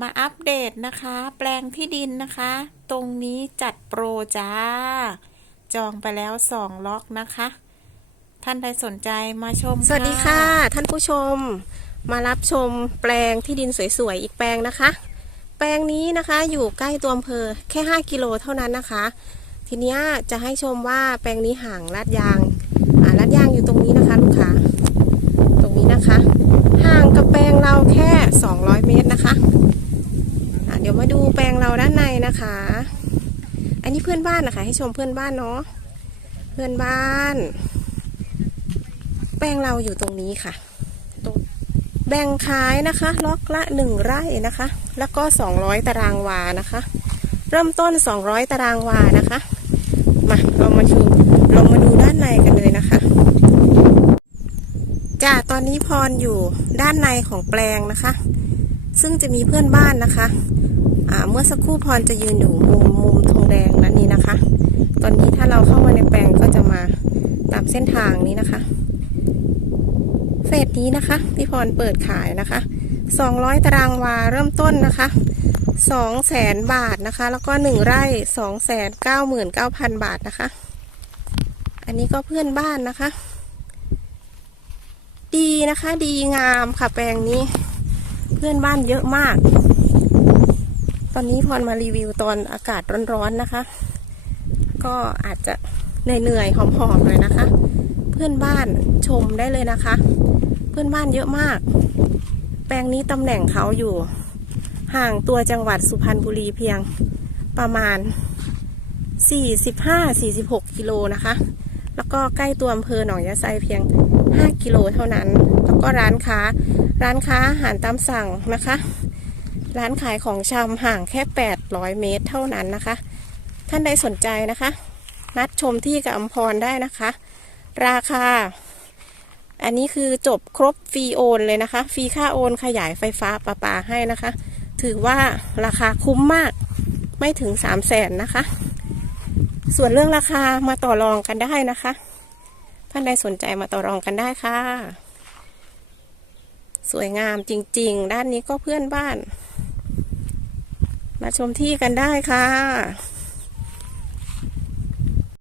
มาอัปเดตนะคะ แปลงที่ดินนะคะ ตรงนี้จัดโปรจ้า จองไปแล้วสองล็อกนะคะ ท่านใดสนใจมาชม สวัสดีค่ะ ท่านผู้ชม มารับชมแปลงที่ดินสวยๆ อีกแปลงนะคะ แปลงนี้นะคะอยู่ใกล้ตัวอำเภอแค่ 5 กิโลเท่านั้นนะคะ ทีนี้จะให้ชมว่าแปลงนี้ห่างลาดยางอ่าลาดยางอยู่ตรงนี้นะคะลูกค้าตรงนี้นะคะ ห่างกับแปลงเราแค่ 200 เมตรนะคะอ่าเดี๋ยวมา ด้านในนะคะ อันนี้เพื่อนบ้านนะคะ ให้ชมเพื่อนบ้านเนาะ เพื่อนบ้าน แปลงเราอยู่ตรงนี้ค่ะ ตรงแบ่งขายนะคะ ล็อกละหนึ่งไร่นะคะ แล้วก็200ตารางวานะคะ เริ่มต้น200ตารางวานะคะ มาเรามาดูเรามาดูด้านในกันเลยนะคะจ้าตอนนี้พรอยู่ด้านในของแปลงนะคะ ซึ่งจะมีเพื่อนบ้านนะคะอ่าเมื่อสักครู่พรจะยืนอยู่มุมมุมธงแดงนั้นนี้นะคะ ตอนนี้ถ้าเราเข้ามาในแปลงก็จะมาตามเส้นทางนี้นะคะเฟสนี้นะคะพี่พรเปิดขายนะคะ 200 ตารางวาเริ่มต้นนะคะ2แสนบาทนะคะ แล้วก็ 1 ไร่2แสน99,000 บาทนะคะ อันนี้ก็เพื่อนบ้านนะคะ ดีนะคะดีงามค่ะแปลงนี้ เพื่อนบ้านเยอะมาก ตอนนี้พรมารีวิวตอนอากาศร้อนๆนะคะ ก็อาจจะเหนื่อยๆหอมๆเลยนะคะ เพื่อนบ้านชมได้เลยนะคะ เพื่อนบ้านเยอะมาก แปลงนี้ตำแหน่งเขาอยู่ ห่างตัวจังหวัดสุพรรณบุรีเพียงประมาณ 45-46 กิโลนะคะ แล้วก็ใกล้ตัวอำเภอหนองยะไซเพียง 5 กิโลเท่านั้น แล้วก็ร้านค้า ร้านค้าอาหารตามสั่งนะคะ ร้านขายของชำห่างแค่ 800 เมตรเท่านั้นนะคะ ท่านใดสนใจนะคะ นัดชมที่กับอำพรได้นะคะ ราคา อันนี้คือจบครบฟรีโอนเลยนะคะ ฟรีค่าโอนขยายไฟฟ้าประปาให้นะคะ ถือว่าราคาคุ้มมาก ไม่ถึงสามแสนนะคะ ส่วนเรื่องราคามาต่อรองกันได้นะคะ ท่านใดสนใจมาต่อรองกันได้ค่ะ สวยงามจริง ๆ ด้านนี้ก็เพื่อนบ้าน มาชมที่กันได้ค่ะ